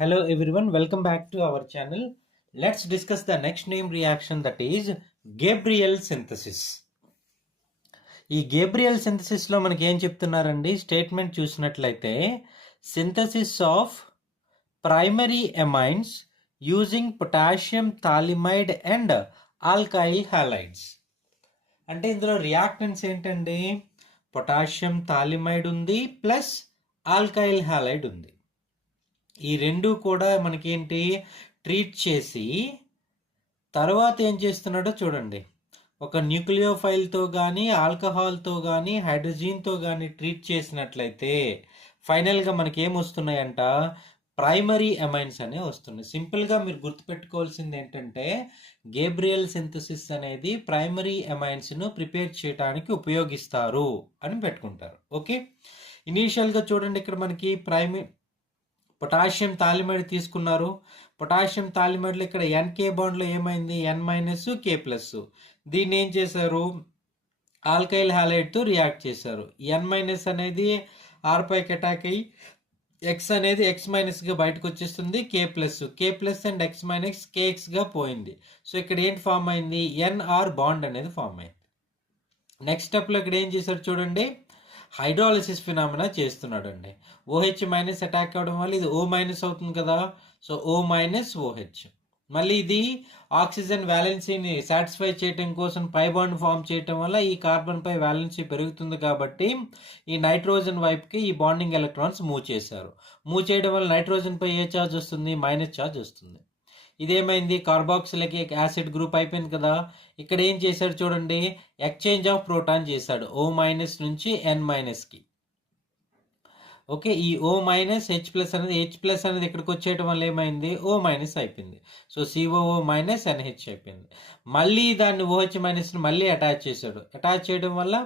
Hello everyone, welcome back to our channel. Let's discuss the next name reaction, that is Gabriel synthesis. ఈ Gabriel synthesis లో మనకి ఏం చెప్తున్నారండి, statement చూసినట్లయితే synthesis of primary amines using potassium phthalimide and alkyl halides. అంటే ఇందులో reactants ఏంటండి, potassium థాలిమైడ్ ఉంది ప్లస్ ఆల్కైల్ హాలైడ్ ఉంది. ఈ రెండు కూడా మనకేంటి ట్రీట్ చేసి తర్వాత ఏం చేస్తున్నాడో చూడండి. ఒక న్యూక్లియోఫైల్తో కానీ ఆల్కహాల్తో కానీ హైడ్రోజన్తో కానీ ట్రీట్ చేసినట్లయితే ఫైనల్గా మనకి ఏం వస్తున్నాయంట, ప్రైమరీ ఎమైన్స్ అనే వస్తున్నాయి. సింపుల్గా మీరు గుర్తుపెట్టుకోవాల్సింది ఏంటంటే గేబ్రియల్ సింథసిస్ అనేది ప్రైమరీ ఎమైన్స్ను ప్రిపేర్ చేయడానికి ఉపయోగిస్తారు అని పెట్టుకుంటారు. ఓకే, ఇనీషియల్గా చూడండి, ఇక్కడ మనకి పొటాషియం థాలిమైడ్ తీసుకున్నారు. పొటాషియం థాలిమైడ్లో ఇక్కడ ఎన్కే బాండ్లో ఏమైంది, ఎన్ మైనస్ కే ప్లస్. దీన్ని ఏం చేశారు, ఆల్కైల్ హాలైడ్తో రియాక్ట్ చేశారు. ఎన్ మైనస్ అనేది ఆర్ పైకి అటాక్ అయ్యి ఎక్స్ అనేది ఎక్స్ మైనస్గా బయటకు వచ్చేస్తుంది. కే ప్లస్ అండ్ ఎక్స్ మైనస్ కేఎక్స్గా పోయింది. సో ఇక్కడ ఏంటి ఫామ్ అయింది, ఎన్ఆర్ బాండ్ అనేది ఫామ్ అయింది. నెక్స్ట్ స్టెప్లో ఇక్కడ ఏం చేశారు చూడండి, హైడ్రాలిసిస్ ఫినామినా చేస్తున్నాడు అండి. ఓహెచ్ మైనస్ అటాక్ అవ్వడం వల్ల ఇది ఓ మైనస్ అవుతుంది కదా, సో ఓ మైనస్ ఓహెచ్. మళ్ళీ ఇది ఆక్సిజన్ వ్యాలెన్సీని సాటిస్ఫై చేయడం కోసం పై బాండ్ ఫామ్ చేయడం వల్ల ఈ కార్బన్ పై వ్యాలెన్సీ పెరుగుతుంది కాబట్టి ఈ నైట్రోజన్ వైపుకి ఈ బాండింగ్ ఎలక్ట్రాన్స్ మూవ్ చేశారు. మూవ్ చేయడం వల్ల నైట్రోజన్ పై ఏ ఛార్జ్ వస్తుంది, మైనస్ ఛార్జ్ వస్తుంది. ఇదేమైంది, కార్బాక్సిలిక్ యాసిడ్ గ్రూప్ అయిపోయింది కదా. ఇక్కడ ఏం చేశాడు చూడండి, ఎక్స్చేంజ్ ఆఫ్ ప్రోటాన్ చేశాడు ఓ మైనస్ నుంచి ఎన్ మైనస్కి. ఓకే, ఈ ఓ మైనస్ హెచ్ ప్లస్ అనేది ఇక్కడికి వచ్చేయడం వల్ల ఏమైంది, ఓ మైనస్ అయిపోయింది. సో సిఓఓ మైనస్ ఎన్హెచ్ అయిపోయింది. మళ్ళీ దాన్ని ఓహెచ్ మైనస్ని మళ్ళీ అటాచ్ చేశాడు. అటాచ్ చేయడం వల్ల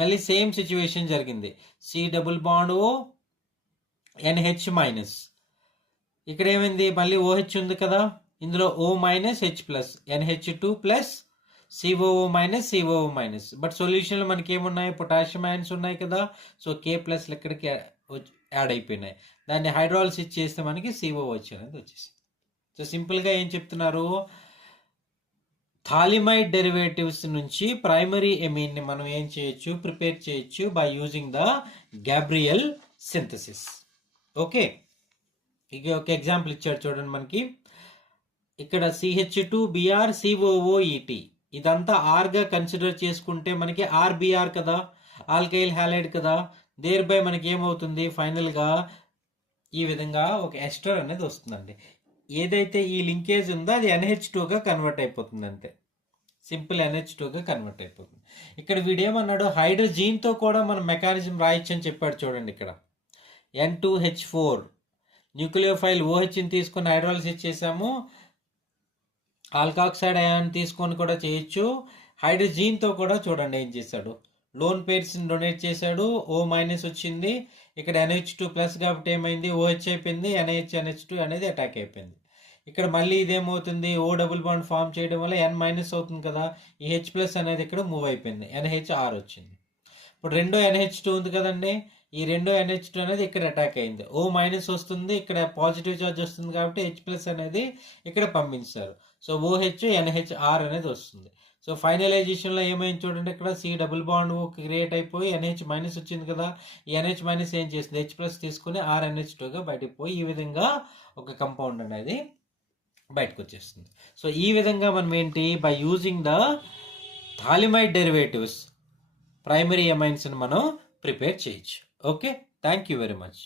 మళ్ళీ సేమ్ సిచ్యువేషన్ జరిగింది, C double bond O NH minus. ఇక్కడ ఏమైంది, మళ్ళీ ఓహెచ్ ఉంది కదా, ఇందులో O minus H plus NH two plus COO minus. But సొల్యూషన్లో మనకి ఏమున్నాయి, పొటాషియం అయాన్స్ ఉన్నాయి కదా. సో కే ప్లస్ ఇక్కడికి యాడ్ అయిపోయినాయి. దాన్ని హైడ్రాలిసిస్ చేస్తే మనకి సిఓఓహెచ్ అనేది వచ్చేసింది. సో సింపుల్గా ఏం చెప్తున్నారు, థాలిమైడ్ డెరివేటివ్స్ నుంచి ప్రైమరీ ఎమీన్ని మనం ఏం చేయొచ్చు, ప్రిపేర్ చేయొచ్చు by using the Gabriel synthesis. Okay, ఇక ఒక ఎగ్జాంపుల్ ఇచ్చాడు చూడండి మనకి. ఇక్కడ CH2Br COOET ఇదంతా ఆర్గా కన్సిడర్ చేసుకుంటే మనకి ఆర్బిఆర్ కదా, ఆల్కైల్ హాలైడ్ కదా. దేర్ బై మనకి ఏమవుతుంది, ఫైనల్గా ఈ విధంగా ఒక ఎస్టర్ అనేది వస్తుందండి. ఏదైతే ఈ లింకేజ్ ఉందో అది NH2గా కన్వర్ట్ అయిపోతుంది, అంతే సింపుల్ NH2గా కన్వర్ట్ అయిపోతుంది. ఇక్కడ వీడేమన్నాడు, హైడ్రోజన్తో కూడా మనం మెకానిజం రాయొచ్చు అని చెప్పాడు చూడండి. ఇక్కడ N2H4 న్యూక్లియోఫైల్ ఓహెచ్ని తీసుకొని హైడ్రాలిసిస్ చేసాము, ఆల్కాక్సైడ్ అయాన్ తీసుకొని కూడా చేయొచ్చు. హైడ్రోజన్తో కూడా చూడండి ఏం చేశాడు, లోన్ పేర్స్ని డొనేట్ చేశాడు, ఓ మైనస్ వచ్చింది. ఇక్కడ NH2 ప్లస్ కాబట్టి ఏమైంది, OH అయిపోయింది, NH2 అనేది అటాక్ అయిపోయింది. ఇక్కడ మళ్ళీ ఇదేమవుతుంది, ఓ డబుల్ బాండ్ ఫామ్ చేయడం వల్ల N మైనస్ అవుతుంది కదా, ఈ H ప్లస్ అనేది ఇక్కడ మూవ్ అయిపోయింది, NHR వచ్చింది. ఇప్పుడు రెండో NH2 ఉంది కదండి, ఈ రెండో NH2 అనేది ఇక్కడ అటాక్ అయింది, ఓ మైనస్ వస్తుంది, ఇక్కడ పాజిటివ్ ఛార్జ్ వస్తుంది కాబట్టి H ప్లస్ అనేది ఇక్కడ పంపించారు. సో OH NHR అనేది వస్తుంది. సో ఫైనలైజేషన్లో ఏమైంది చూడండి, ఇక్కడ సి డబుల్ బాండ్ క్రియేట్ అయిపోయి NH మైనస్ వచ్చింది కదా, ఈ NH మైనస్ ఏం చేస్తుంది, H ప్లస్ తీసుకుని RNH2గా బయటకు పోయి ఈ విధంగా ఒక కంపౌండ్ అనేది బయటకు వచ్చేస్తుంది. సో ఈ విధంగా మనం ఏంటి, by using the phthalimide derivatives primary ఎమైన్స్ని మనం ప్రిపేర్ చేయొచ్చు. Okay, thank you very much.